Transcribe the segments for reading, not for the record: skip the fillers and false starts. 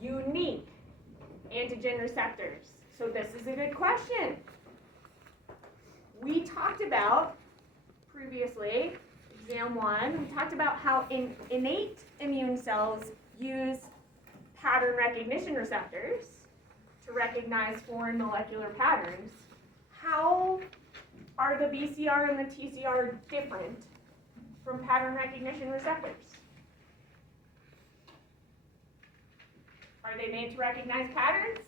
unique antigen receptors? So this is a good question. We talked about previously, exam 1, we talked about how innate immune cells use pattern recognition receptors to recognize foreign molecular patterns. How are the BCR and the TCR different from pattern recognition receptors? Are they made to recognize patterns?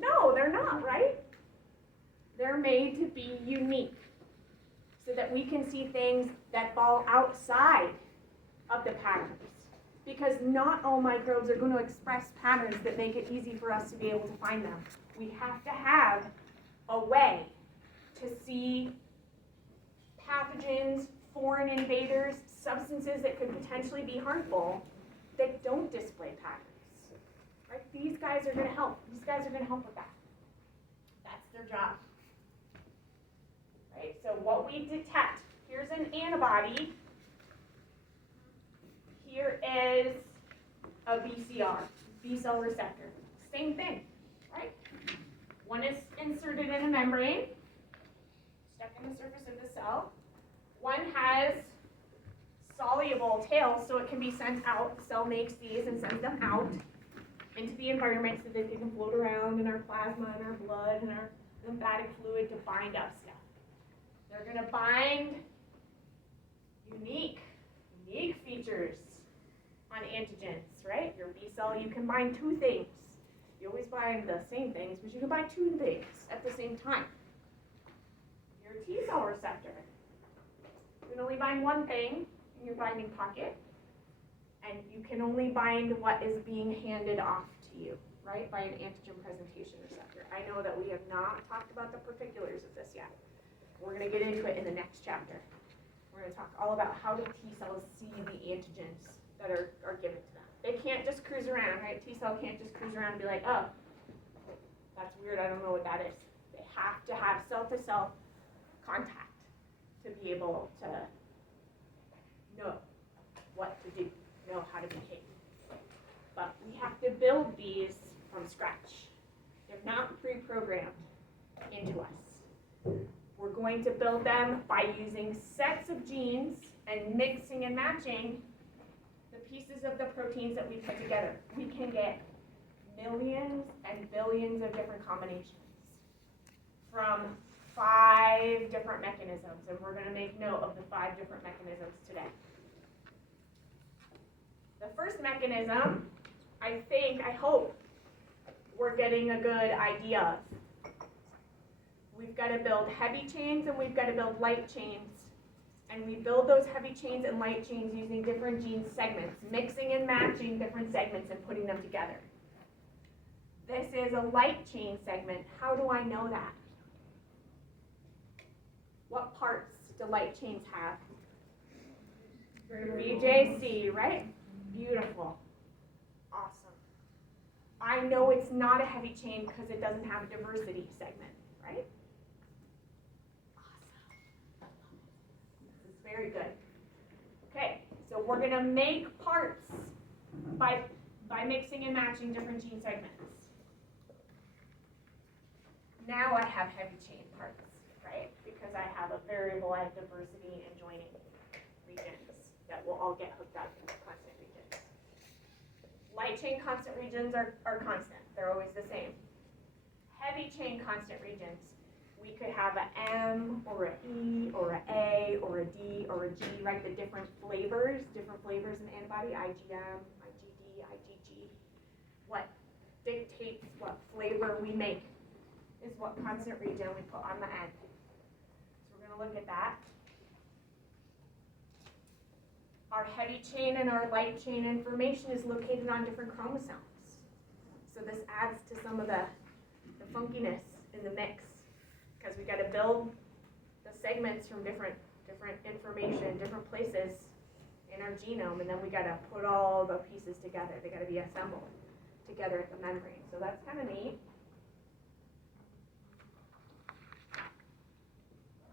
No, they're not, right? They're made to be unique so that we can see things that fall outside of the patterns. Because not all microbes are going to express patterns that make it easy for us to be able to find them. We have to have a way to see pathogens, foreign invaders, substances that could potentially be harmful that don't display patterns. Right? These guys are going to help. These guys are going to help with that. That's their job. Right? So what we detect, here's an antibody. Here is a BCR, B-cell receptor. Same thing, right? One is inserted in a membrane, stuck in the surface of the cell. One has soluble tails, so it can be sent out. The cell makes these and sends them out into the environment so that they can float around in our plasma and our blood and our lymphatic fluid to bind up stuff. They're going to bind unique features on antigens, right? Your B cell, you can bind two things. You always bind the same things, but you can bind two things at the same time. Your T cell receptor, you can only bind one thing in your binding pocket, and you can only bind what is being handed off to you, right, by an antigen presentation receptor. I know that we have not talked about the particulars of this yet. We're going to get into it in the next chapter. We're going to talk all about how do T cells see the antigens that are given to them. They can't just cruise around, right? T cell can't just cruise around and be like, oh, that's weird, I don't know what that is. They have to have cell-to-cell contact to be able to know what to do, know how to behave. But we have to build these from scratch. They're not pre-programmed into us. We're going to build them by using sets of genes and mixing and matching the pieces of the proteins that we put together. We can get millions and billions of different combinations from 5 different mechanisms, and we're going to make note of the 5 different mechanisms today. The first mechanism, I hope we're getting a good idea of. We've got to build heavy chains and we've got to build light chains. And we build those heavy chains and light chains using different gene segments, mixing and matching different segments and putting them together. This is a light chain segment. How do I know that? What parts do light chains have? VJC, right? Beautiful. Awesome. I know it's not a heavy chain because it doesn't have a diversity segment, right? Very good. Okay, so we're going to make parts by mixing and matching different gene segments. Now I have heavy chain parts, right? Because I have a variable, I have diversity and joining regions that will all get hooked up into constant regions. Light chain constant regions are constant. They're always the same. Heavy chain constant regions, we could have an M or an E or an A or a D or a G, right? The different flavors in antibody, IgM, IgD, IgG. What dictates what flavor we make is what constant region we put on the end. So we're going to look at that. Our heavy chain and our light chain information is located on different chromosomes. So this adds to some of the funkiness in the mix, because we got to build the segments from different information, different places in our genome, and then we got to put all the pieces together. They got to be assembled together at the membrane. So that's kind of neat.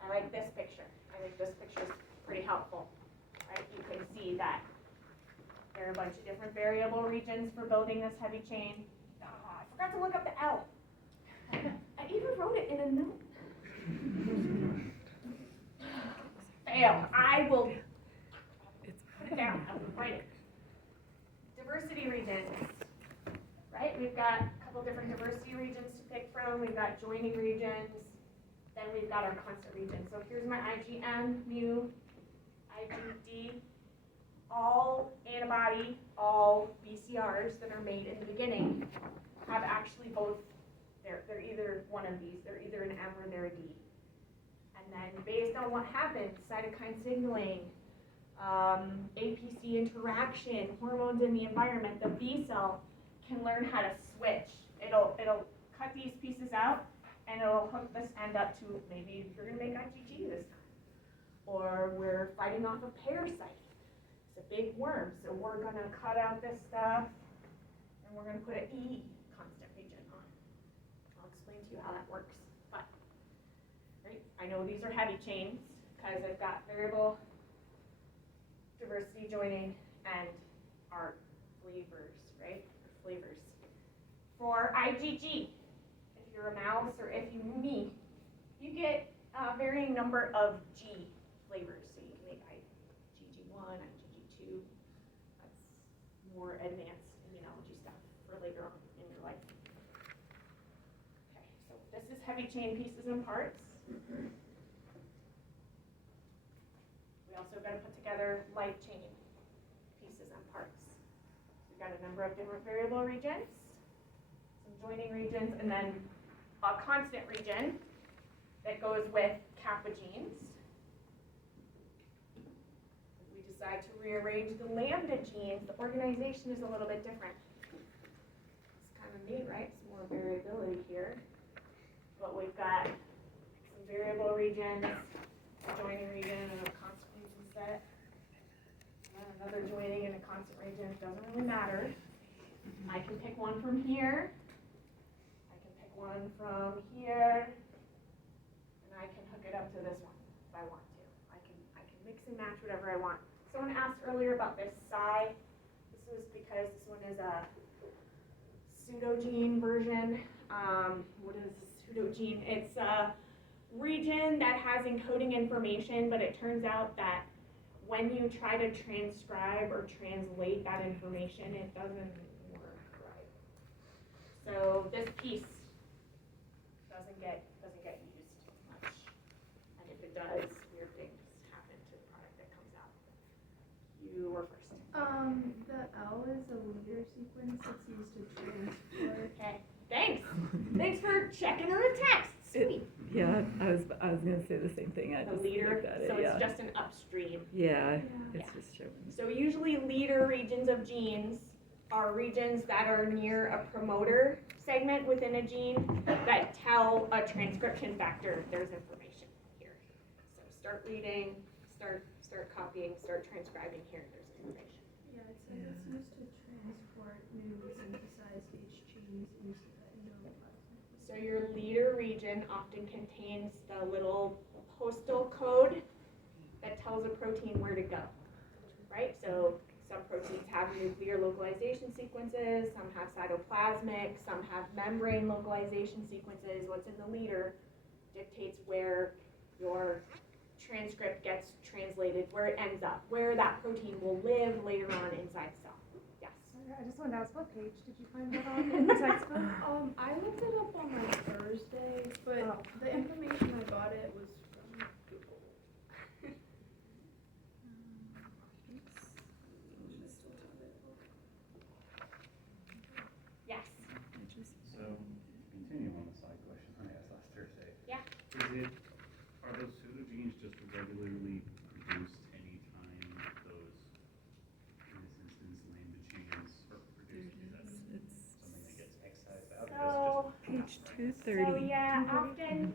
I like this picture. I think this picture is pretty helpful. Right? You can see that there are a bunch of different variable regions for building this heavy chain. I forgot to look up the L. I even wrote it in a note. Fail. I will put it down. I will write it. Diversity regions. Right? We've got a couple different diversity regions to pick from. We've got joining regions. Then we've got our constant regions. So here's my IgM, mu, IgD. All antibody, all BCRs that are made in the beginning have actually both, they're either one of these, they're either an M or they're a D. And then based on what happens, cytokine signaling, APC interaction, hormones in the environment, the B cell can learn how to switch. It'll cut these pieces out and it'll hook this end up to maybe you're gonna make IgG this time. Or we're fighting off a parasite. It's a big worm, so we're going to cut out this stuff, and we're going to put an E constant region on. I'll explain to you how that works. But, right, I know these are heavy chains, because I've got variable diversity joining and our flavors, right? Flavors. For IgG, if you're a mouse or if you're me, you get a varying number of G flavors. So you can make IgG1, IgG2. That's more advanced immunology stuff for later on in your life. Okay, so this is heavy chain pieces and parts. We also got to put together light chain pieces and parts. We've got a number of different variable regions, some joining regions, and then a constant region that goes with kappa genes. If we decide to rearrange the lambda genes, the organization is a little bit different. It's kind of neat, right? Some more variability here. But we've got some variable regions, a joining region, and a constant region set. And another joining and a constant region. It doesn't really matter. I can pick one from here. I can pick one from here. I can hook it up to this one if I want to. I can mix and match whatever I want. Someone asked earlier about this psi. This was because this one is a pseudogene version. What is a pseudogene? It's a region that has encoding information, but it turns out that when you try to transcribe or translate that information, it doesn't work right. So this piece doesn't get used much. And if it does, weird things happen to the product that comes out. You were first. The L is a leader sequence that's used to transport. Okay, thanks. Thanks for checking on the text. Sweet. Yeah, I was gonna say the same thing. I The just leader, looked at it. so Yeah. it's just an upstream. Yeah, Yeah. it's just showing. So usually leader regions of genes are regions that are near a promoter segment within a gene that tell a transcription factor there's information here. So start reading, start copying, start transcribing here, there's information. Yeah, it says it's used to transport newly synthesized H genes into the endoplasm. So your leader region often contains the little postal code that tells a protein where to go, right? So some proteins have nuclear localization sequences, some have cytoplasmic, some have membrane localization sequences. What's in the leader dictates where your transcript gets translated, where it ends up, where that protein will live later on inside the cell. Yes? I just wanted to ask, what page did you find that on in the textbook? I looked it up on like Thursday, but the information I got it was from Google. Yes. So, continuing on the side question I asked last Thursday. Yeah. Are those pseudogenes just regularly produced anytime those, in this instance, lambda chains are produced? Is that something that gets excised out? So, Page so 230. yeah, often,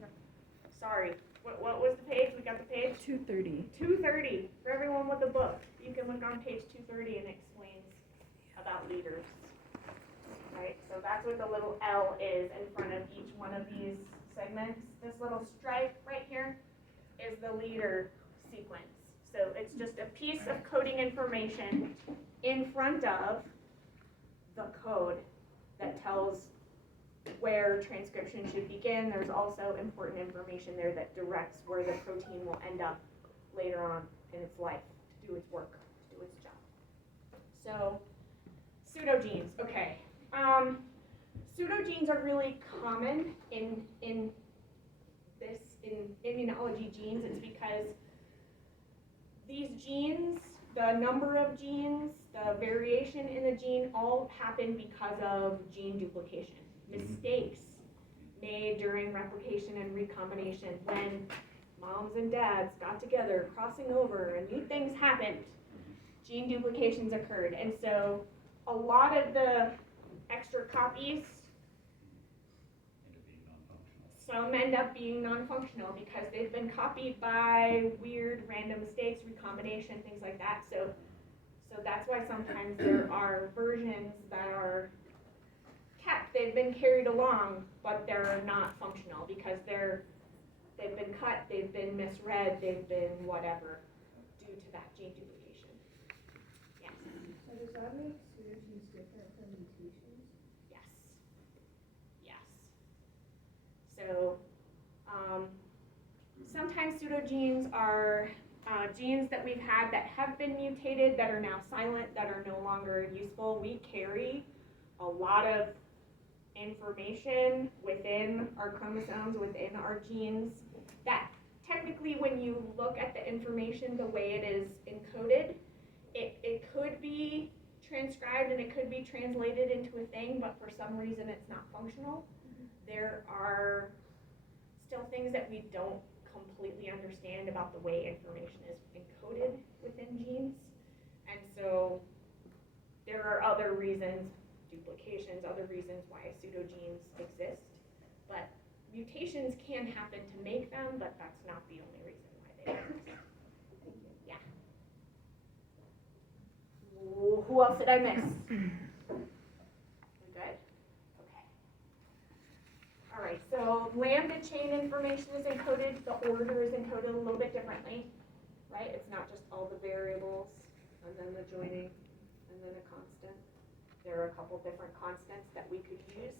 sorry, what was the page? We got the page? 230. 230. For everyone with a book, you can look on page 230 and it explains about leaders. Right? So that's what the little L is in front of each one of these segments. This little stripe right here is the leader sequence. So it's just a piece of coding information in front of the code that tells where transcription should begin. There's also important information there that directs where the protein will end up later on in its life to do its work, to do its job. So pseudogenes, okay. Pseudogenes are really common in immunology genes. It's because these genes, the number of genes, the variation in the gene, all happen because of gene duplication. Mistakes made during replication and recombination when moms and dads got together, crossing over, and new things happened. Gene duplications occurred, and so a lot of the extra copies, some end up being non-functional because they've been copied by weird random mistakes, recombination, things like that. So that's why sometimes there are versions that are kept, they've been carried along, but they're not functional because they've been cut, they've been misread, they've been whatever due to that gene duplication. Yes. So does that make pseudogenes different from mutations? Yes. Yes. So sometimes pseudogenes are genes that we've had that have been mutated, that are now silent, that are no longer useful. We carry a lot of information within our chromosomes, within our genes, that technically when you look at the information the way it is encoded, it could be transcribed and it could be translated into a thing, but for some reason it's not functional. There are still things that we don't completely understand about the way information is encoded within genes, and so there are other reasons, duplications, other reasons why pseudogenes exist, but mutations can happen to make them, but that's not the only reason why they exist. Yeah. Who else did I miss? We good? Okay. All right, so lambda chain information is encoded, the order is encoded a little bit differently, right? It's not just all the variables, and then the joining, and then a constant. There are a couple different constants that we could use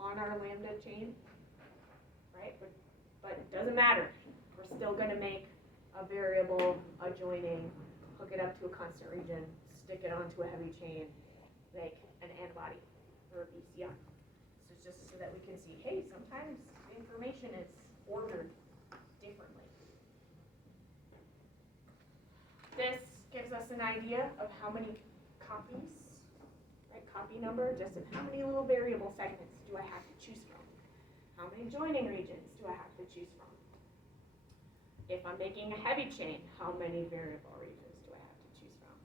on our lambda chain, right? But it doesn't matter. We're still going to make a variable, a joining, hook it up to a constant region, stick it onto a heavy chain, make an antibody or a BCR. So it's just so that we can see, hey, sometimes the information is ordered differently. This gives us an idea of how many copies, right, copy number, just of how many little variable segments do I have to choose from? How many joining regions do I have to choose from? If I'm making a heavy chain, how many variable regions do I have to choose from?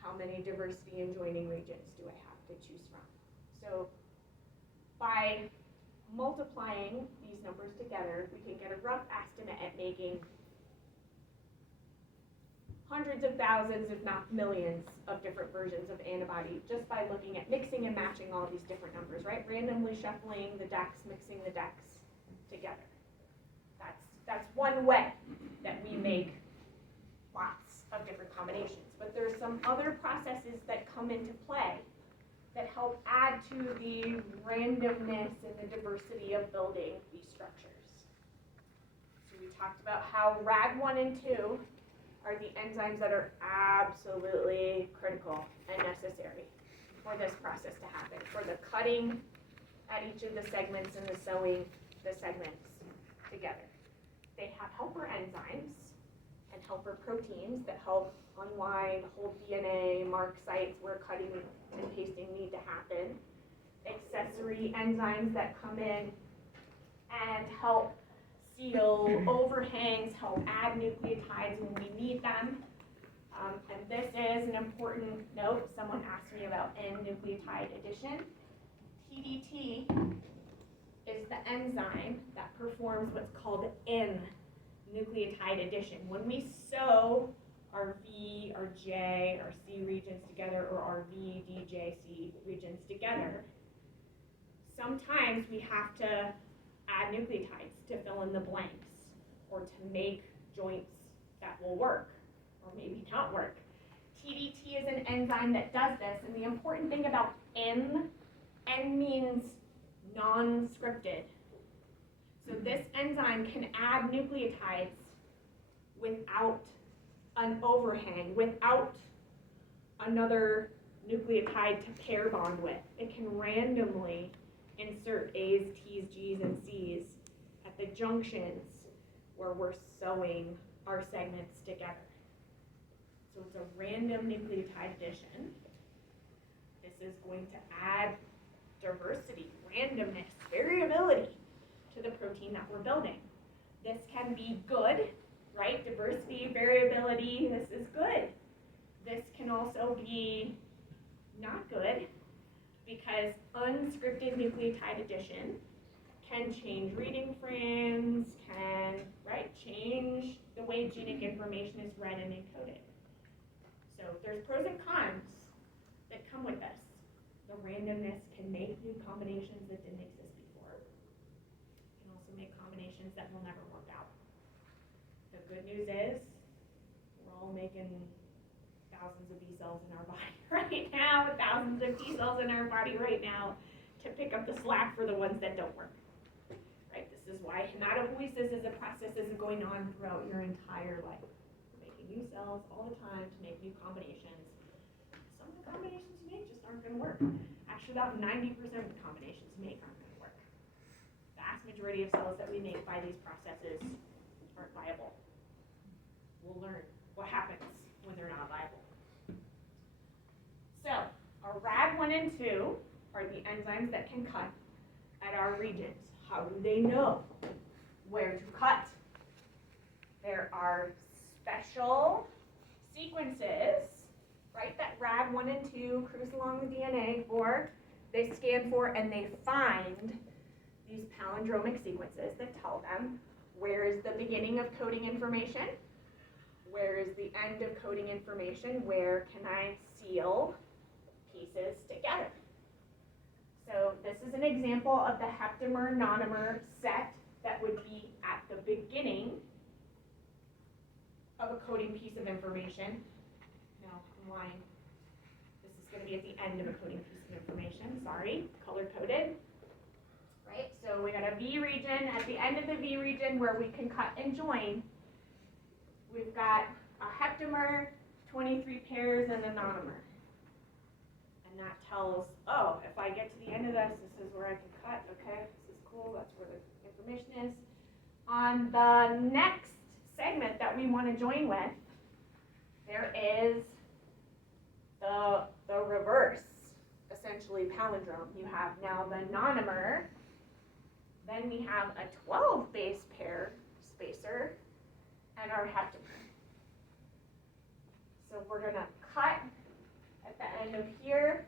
How many diversity and joining regions do I have to choose from? So by multiplying these numbers together, we can get a rough estimate at making hundreds of thousands, if not millions, of different versions of antibody just by looking at mixing and matching all these different numbers, right? Randomly shuffling the decks, mixing the decks together. That's one way that we make lots of different combinations. But there's some other processes that come into play that help add to the randomness and the diversity of building these structures. So we talked about how RAG1 and 2 are the enzymes that are absolutely critical and necessary for this process to happen, for the cutting at each of the segments and the sewing the segments together. They have helper enzymes and helper proteins that help unwind, hold DNA, mark sites where cutting and pasting need to happen. Accessory enzymes that come in and help seal overhangs, help add nucleotides when we need them. And this is an important note. Someone asked me about N-nucleotide addition. TDT is the enzyme that performs what's called N-nucleotide addition. When we sew our V, our J, our C regions together, or our V, D, J, C regions together, sometimes we have to add nucleotides to fill in the blanks or to make joints that will work, or maybe not work. TDT is an enzyme that does this, and the important thing about N means non-scripted. So this enzyme can add nucleotides without an overhang, without another nucleotide to pair bond with. It can randomly insert A's, T's, G's, and C's at the junctions where we're sewing our segments together. So it's a random nucleotide addition. This is going to add diversity, randomness, variability to the protein that we're building. This can be good, right? Diversity, variability, this is good. This can also be not good because unscripted nucleotide addition can change reading frames, can, right, change the way genic information is read and encoded. So there's pros and cons that come with this. The randomness can make new combinations that didn't exist before. It can also make combinations that will never work out. The good news is we're all making thousands of B cells in our body right now, thousands of T cells in our body right now to pick up the slack for the ones that don't work. Right? This is why hematopoiesis is a process that's going on throughout your entire life. We're making new cells all the time to make new combinations. Some of the combinations you make just aren't going to work. Actually, about 90% of the combinations you make aren't going to work. The vast majority of cells that we make by these processes aren't viable. We'll learn what happens when they're not viable. So, our RAD1 and 2 are the enzymes that can cut at our regions. How do they know where to cut? There are special sequences, right, that RAD1 and 2 cruise along the DNA for, they scan for, and they find these palindromic sequences that tell them where is the beginning of coding information, where is the end of coding information, where can I seal pieces together. So this is an example of the heptamer nonamer set that would be at the beginning of a coding piece of information. No, I'm lying. This is going to be at the end of a coding piece of information. Sorry, color coded. Right, so we got a V region. At the end of the V region where we can cut and join, we've got a heptamer, 23 pairs, and a nonamer. And that tells, oh, if I get to the end of this, this is where I can cut. Okay, this is cool. That's where the information is. On the next segment that we want to join with, there is the reverse, essentially palindrome. You have now the nonamer. Then we have a 12 base pair spacer and our heptamer. So we're going to cut at the end of here.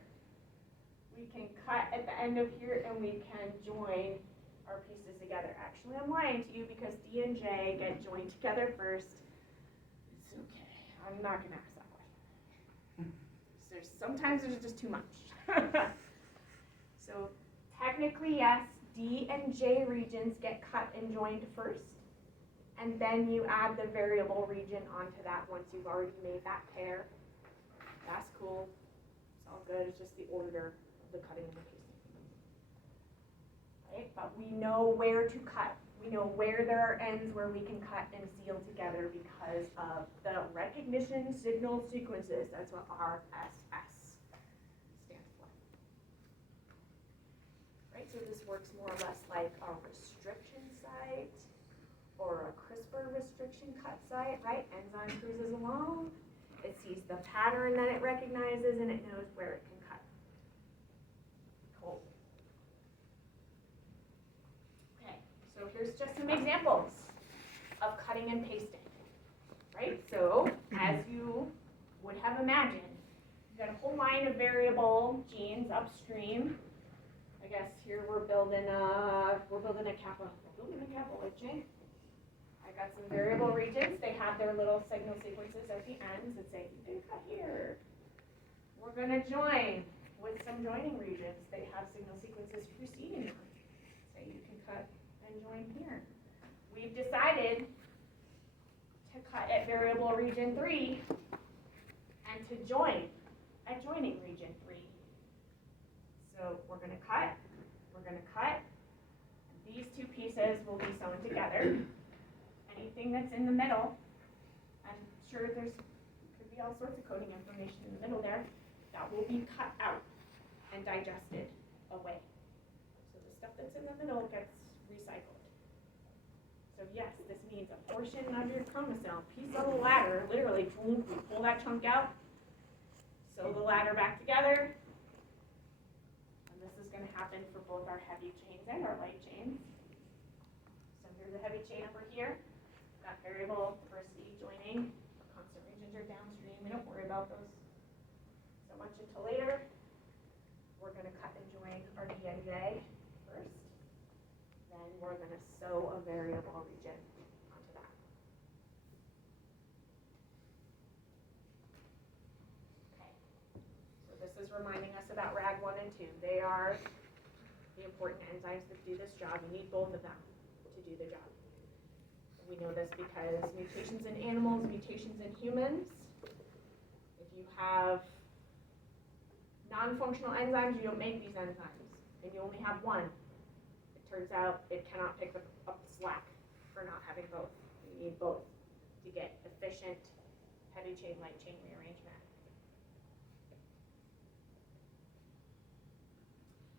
We can cut at the end of here, and we can join our pieces together. Actually, I'm lying to you because D and J get joined together first. It's okay. I'm not going to ask that question. Sometimes there's just too much. So technically, yes, D and J regions get cut and joined first. And then you add the variable region onto that once you've already made that pair. That's cool. It's all good. It's just the order of the cutting and the pasting. Right? But we know where to cut. We know where there are ends where we can cut and seal together because of the recognition signal sequences. That's what RSS stands for. Right? So this works more or less like a restriction site or a CRISPR restriction cut site, right? Enzyme cruises along, it sees the pattern that it recognizes, and it knows where it can cut. Cool. Okay, so here's just some examples of cutting and pasting, right? So, as you would have imagined, you've got a whole line of variable genes upstream. I guess here we're building a kappa. We're building a kappa light chain. I got some variable regions. They have their little signal sequences at the ends that say, you can cut here. We're going to join with some joining regions. They have signal sequences preceding them. Say you can cut and join here. We've decided to cut at variable region 3 and to join at joining region 3. So we're going to cut, these two pieces will be sewn together. Anything that's in the middle, I'm sure could be all sorts of coding information in the middle there, that will be cut out and digested away. So the stuff that's in the middle gets recycled. So yes, this means a portion of your chromosome, piece of the ladder, literally, we pull that chunk out, sew the ladder back together, and this is going to happen for both our heavy chains and our light chains. So here's a heavy chain over here, got variable diversity joining, constant regions are downstream, we don't worry about those so much until later. We're going to cut and join our D and J first. Then we're going to sew a variable region onto that. Okay. So this is reminding us about RAG1 and 2. They are the important enzymes that do this job. You need both of them to do the job. We know this because mutations in animals, mutations in humans. If you have non-functional enzymes, you don't make these enzymes, and you only have one. It turns out it cannot pick up the slack for not having both. You need both to get efficient heavy chain, light chain rearrangement.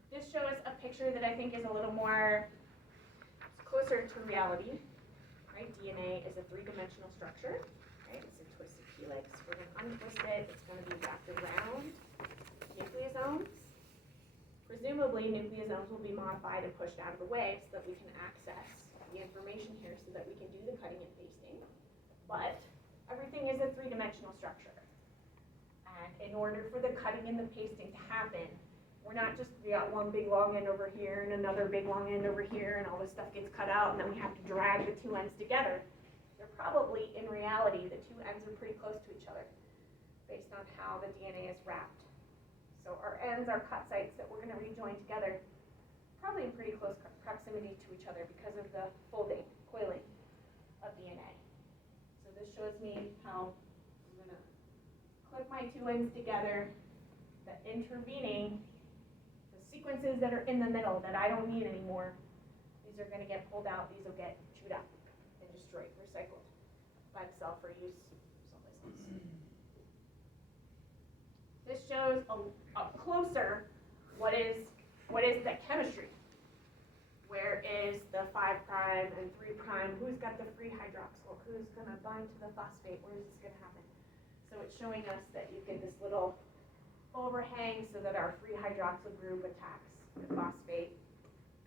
This shows a picture that I think is a little more closer to reality. Right? DNA is a three-dimensional structure. Right? It's a twisted helix. We're going to untwist it. It's going to be wrapped around nucleosomes. Presumably, nucleosomes will be modified and pushed out of the way so that we can access the information here so that we can do the cutting and pasting. But everything is a three-dimensional structure. And in order for the cutting and the pasting to happen, we're not just, we got one big long end over here and another big long end over here and all this stuff gets cut out and then we have to drag the two ends together. They're probably, in reality, the two ends are pretty close to each other based on how the DNA is wrapped. So our ends, our cut sites that we're going to rejoin together, probably in pretty close proximity to each other because of the folding, coiling of DNA. So this shows me how I'm going to clip my two ends together, the intervening, the sequences that are in the middle that I don't need anymore, these are going to get pulled out, these will get chewed up and destroyed, recycled by the cell for use someplace else. This shows up closer what is the chemistry. Where is the 5' and 3'? Who's got the free hydroxyl? Who's going to bind to the phosphate? Where is this going to happen? So it's showing us that you get this little overhang so that our free hydroxyl group attacks the phosphate.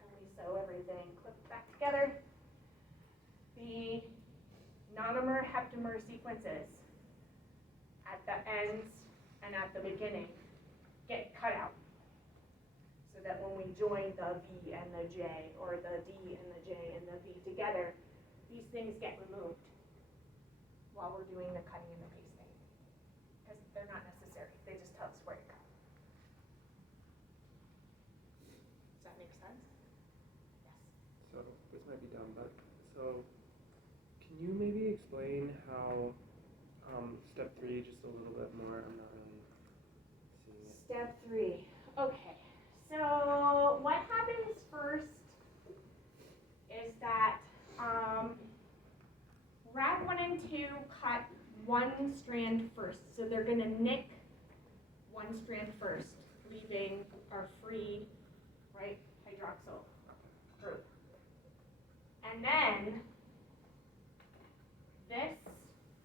And we sew everything, clip it back together. The nonomer heptamer sequences at the ends and at the beginning get cut out so that when we join the V and the J, or the D and the J and the V together, these things get removed while we're doing the cutting and the pasting because they're not necessary. They just tell us where to cut. Does that make sense? Yes. So this might be dumb, but so can you maybe explain how step 3 just a little bit more? I'm not really seeing it. Step 3. Okay. So what happens first is that RAG1 and 2 cut one strand first. So they're going to nick one strand first, leaving our free, right, hydroxyl group. And then this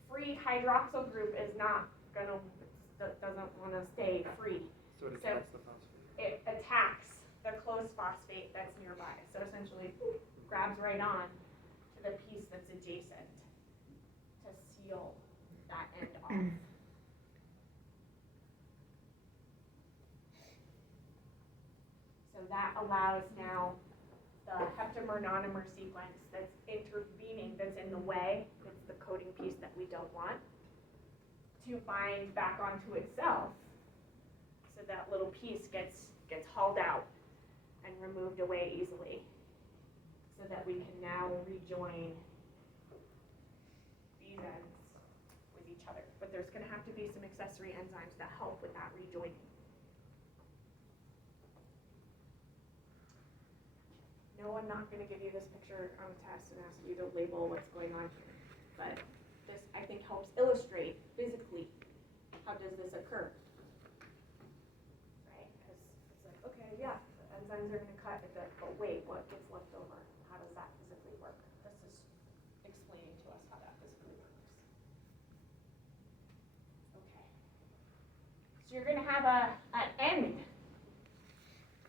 free hydroxyl group is not going to, doesn't want to stay free. So it attacks the phosphate. It attacks the close phosphate that's nearby. So essentially, grabs right on to the piece that's adjacent to seal that end off. So that allows now the heptamer nonomer sequence that's intervening, that's in the way, that's the coding piece that we don't want, to bind back onto itself. So that little piece gets hauled out and removed away easily so that we can now rejoin these ends there's gonna have to be some accessory enzymes that help with that rejoining. No, I'm not gonna give you this picture on a test and ask you to label what's going on here, but this, I think, helps illustrate physically how does this occur, right? Because it's like, okay, yeah, the enzymes are gonna cut it, but wait, what gets left over? How does that physically work? This is explaining to us how that physically works. Okay. So you're gonna have an end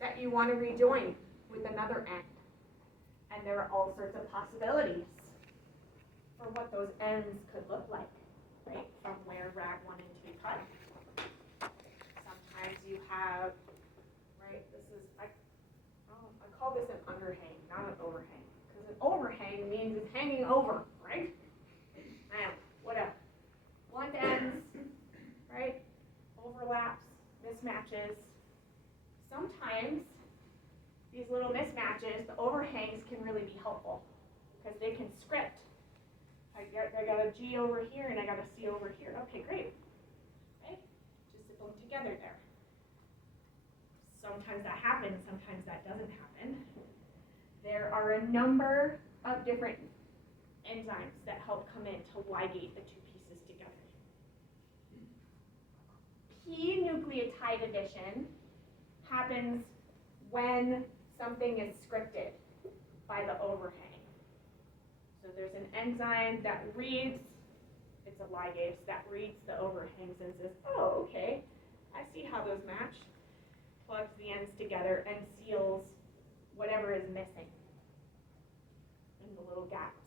that you want to rejoin with another end. And there are all sorts of possibilities for what those ends could look like, right? From where rag 1 and 2 cut. Sometimes you have, right, this is, I call this an underhang, not an overhang. Because an overhang means it's hanging over, right? Now, whatever. Blunt ends, right? Overlaps, mismatches. Sometimes these little mismatches, the overhangs can really be helpful because they can script. I got a G over here and I got a C over here. Okay, great. Okay? Just zip them together there. Sometimes that happens, sometimes that doesn't happen. There are a number of different enzymes that help come in to ligate the two pieces together. P nucleotide addition happens when something is scripted by the overhang. So there's an enzyme that reads, it's a ligase, that reads the overhangs and says, oh, okay, I see how those match, plugs the ends together and seals whatever is missing in the little gaps.